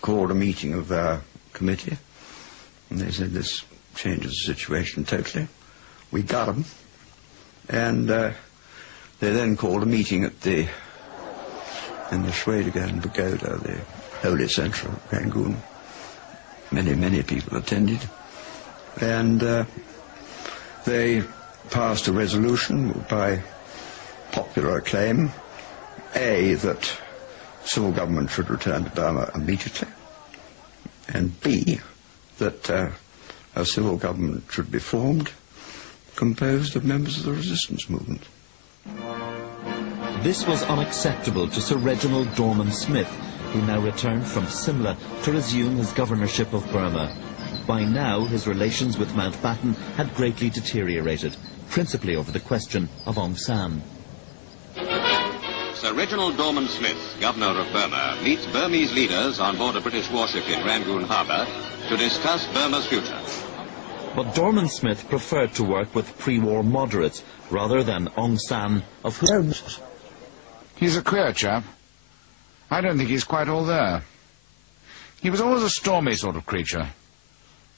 called a meeting of our committee, and they said this changes the situation totally. We got them, and they then called a meeting at in the Schwedegan Pagoda, the holy centre of Rangoon. Many people attended, and they passed a resolution by popular acclaim, A, that civil government should return to Burma immediately, and B, that a civil government should be formed, composed of members of the resistance movement. This was unacceptable to Sir Reginald Dorman Smith, who now returned from Simla to resume his governorship of Burma. By now, his relations with Mountbatten had greatly deteriorated, principally over the question of Aung San. Sir Reginald Dorman Smith, Governor of Burma, meets Burmese leaders on board a British warship in Rangoon Harbour to discuss Burma's future. But Dorman Smith preferred to work with pre-war moderates rather than Aung San, of whom... He's a queer chap. I don't think he's quite all there. He was always a stormy sort of creature.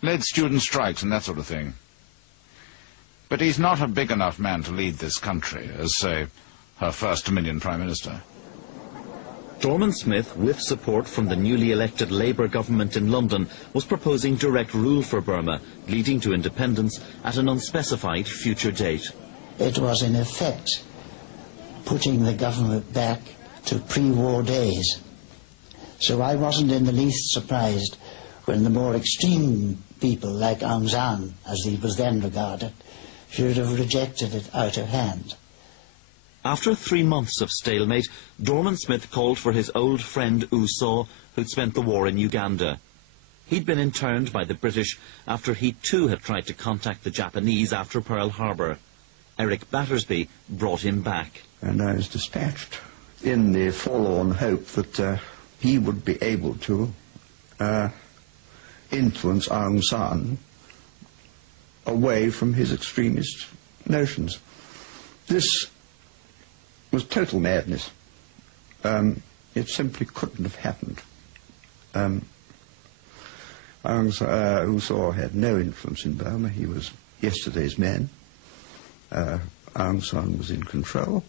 Led student strikes and that sort of thing. But he's not a big enough man to lead this country, as, say, her first Dominion Prime Minister. Dorman Smith, with support from the newly elected Labour government in London, was proposing direct rule for Burma, leading to independence at an unspecified future date. It was, in effect, putting the government back to pre-war days. So I wasn't in the least surprised when the more extreme people like Aung San, as he was then regarded, should have rejected it out of hand. After 3 months of stalemate, Dorman Smith called for his old friend U Saw, who'd spent the war in Uganda. He'd been interned by the British after he too had tried to contact the Japanese after Pearl Harbor. Eric Battersby brought him back. And I was dispatched in the forlorn hope that he would be able to influence Aung San away from his extremist notions. This was total madness. It simply couldn't have happened. U Saw had no influence in Burma. He was yesterday's man. Aung San was in control.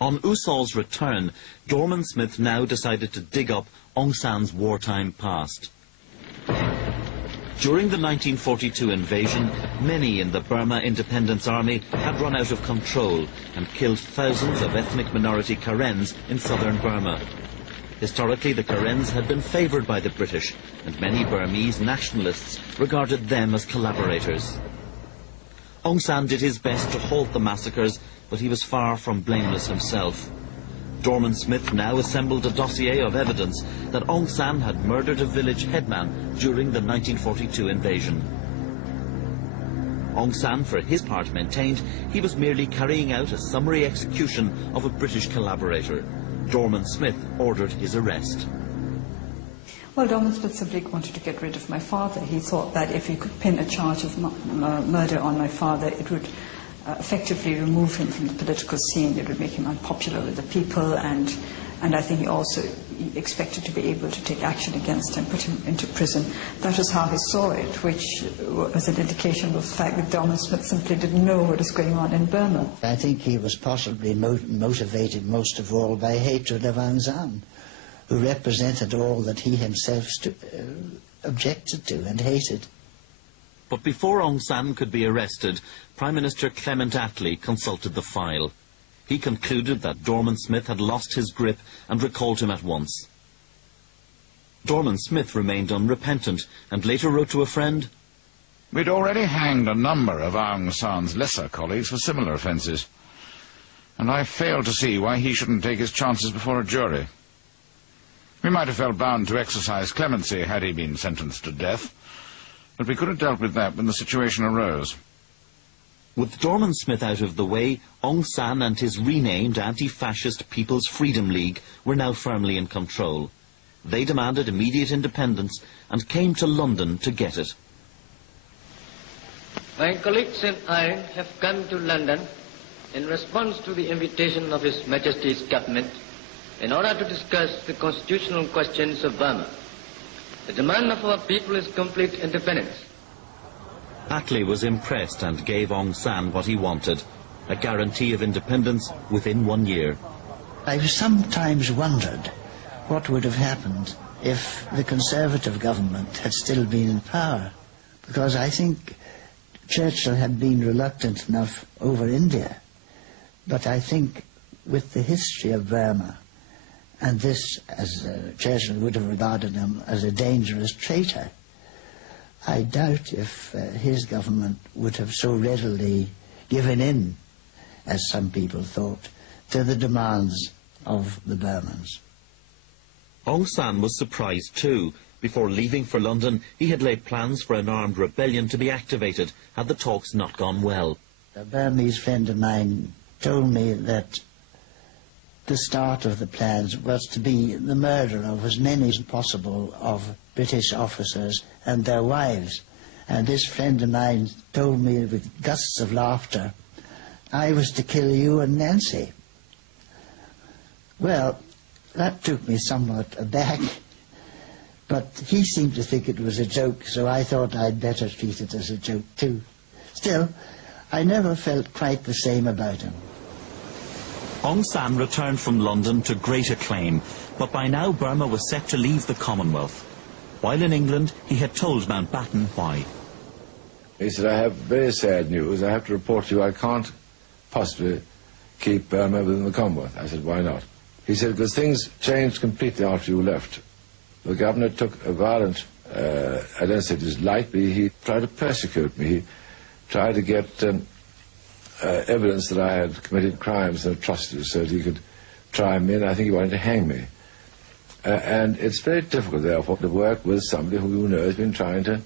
On U Saw's return, Dorman Smith now decided to dig up Aung San's wartime past. During the 1942 invasion, many in the Burma Independence Army had run out of control and killed thousands of ethnic minority Karens in southern Burma. Historically, the Karens had been favoured by the British, and many Burmese nationalists regarded them as collaborators. Aung San did his best to halt the massacres, but he was far from blameless himself. Dorman Smith now assembled a dossier of evidence that Aung San had murdered a village headman during the 1942 invasion. Aung San, for his part, maintained he was merely carrying out a summary execution of a British collaborator. Dorman Smith ordered his arrest. Well, Dorman Smith simply wanted to get rid of my father. He thought that if he could pin a charge of murder on my father, it would effectively remove him from the political scene. It would make him unpopular with the people, and I think he also expected to be able to take action against him, put him into prison. That was how he saw it, which was an indication of the fact that Dorman Smith simply didn't know what was going on in Burma. I think he was possibly motivated most of all by hatred of Aung San, who represented all that he himself objected to and hated. But before Aung San could be arrested, Prime Minister Clement Attlee consulted the file. He concluded that Dorman Smith had lost his grip and recalled him at once. Dorman Smith remained unrepentant and later wrote to a friend, "We'd already hanged a number of Aung San's lesser colleagues for similar offences, and I failed to see why he shouldn't take his chances before a jury. We might have felt bound to exercise clemency had he been sentenced to death, but we could have dealt with that when the situation arose." With Dorman Smith out of the way, Aung San and his renamed anti-fascist People's Freedom League were now firmly in control. They demanded immediate independence and came to London to get it. My colleagues and I have come to London in response to the invitation of His Majesty's government in order to discuss the constitutional questions of Burma. The demand of our people is complete independence. Attlee was impressed and gave Aung San what he wanted, a guarantee of independence within 1 year. I've sometimes wondered what would have happened if the Conservative government had still been in power, because I think Churchill had been reluctant enough over India, but I think with the history of Burma, and this, as Churchill would have regarded him as a dangerous traitor, I doubt if his government would have so readily given in, as some people thought, to the demands of the Burmans. Aung San was surprised too. Before leaving for London, he had laid plans for an armed rebellion to be activated had the talks not gone well. A Burmese friend of mine told me that the start of the plans was to be the murder of as many as possible of British officers and their wives. And this friend of mine told me with gusts of laughter, I was to kill you and Nancy. Well, that took me somewhat aback, but he seemed to think it was a joke, so I thought I'd better treat it as a joke too. Still, I never felt quite the same about him. Aung San returned from London to great acclaim, but by now Burma was set to leave the Commonwealth. While in England, he had told Mountbatten why. He said, I have very sad news. I have to report to you I can't possibly keep Burma within the Commonwealth. I said, why not? He said, because things changed completely after you left. The governor took a violent, I don't say dislike me, he tried to persecute me. He tried to get evidence that I had committed crimes and atrocities so that he could try me, and I think he wanted to hang me. And it's very difficult, therefore, to work with somebody who you know has been trying to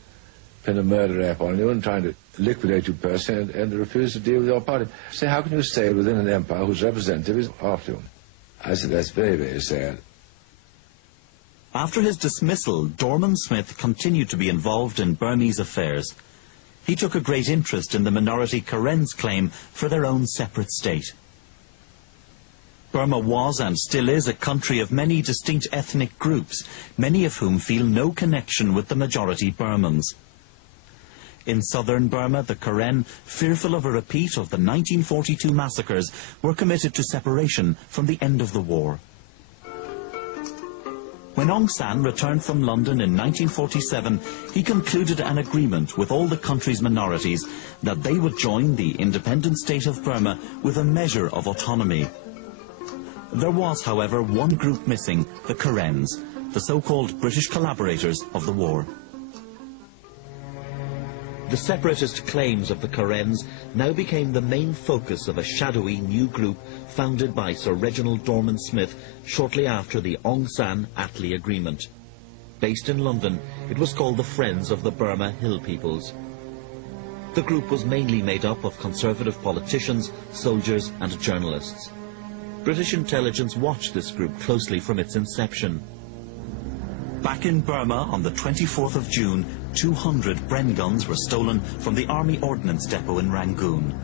pin a murder rap on you and trying to liquidate you personally and refuse to deal with your party. Say, how can you stay within an empire whose representative is after you? I said, that's very, very sad. After his dismissal, Dorman Smith continued to be involved in Burmese affairs. He took a great interest in the minority Karen's claim for their own separate state. Burma was and still is a country of many distinct ethnic groups, many of whom feel no connection with the majority Burmans. In southern Burma, the Karen, fearful of a repeat of the 1942 massacres, were committed to separation from the end of the war. When Aung San returned from London in 1947, he concluded an agreement with all the country's minorities that they would join the independent state of Burma with a measure of autonomy. There was, however, one group missing, the Karens, the so-called British collaborators of the war. The separatist claims of the Karens now became the main focus of a shadowy new group founded by Sir Reginald Dorman Smith shortly after the Aung San Attlee Agreement. Based in London, it was called the Friends of the Burma Hill Peoples. The group was mainly made up of conservative politicians, soldiers and journalists. British intelligence watched this group closely from its inception. Back in Burma on the 24th of June, 200 Bren guns were stolen from the Army Ordnance Depot in Rangoon.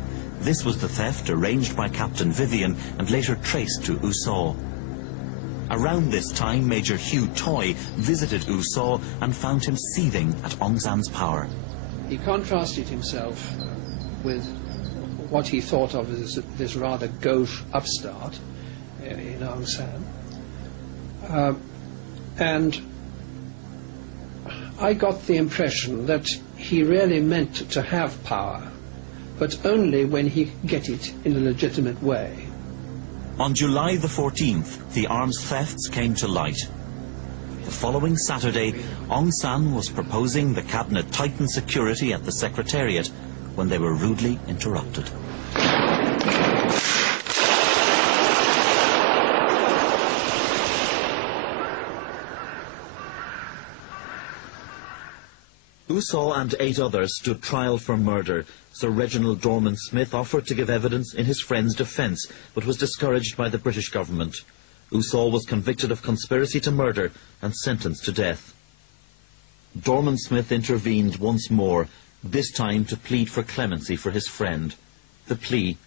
This was the theft arranged by Captain Vivian and later traced to U Saw. Around this time, Major Hugh Toy visited U Saw and found him seething at Aung San's power. He contrasted himself with what he thought of as this rather gauche upstart in Aung San. And I got the impression that he really meant to have power, but only when he could get it in a legitimate way. On July the 14th, the arms thefts came to light. The following Saturday, Aung San was proposing the cabinet tighten security at the Secretariat when they were rudely interrupted. U Saw and 8 others stood trial for murder. Sir Reginald Dorman Smith offered to give evidence in his friend's defence, but was discouraged by the British government. U Saw was convicted of conspiracy to murder and sentenced to death. Dorman Smith intervened once more, this time to plead for clemency for his friend. The plea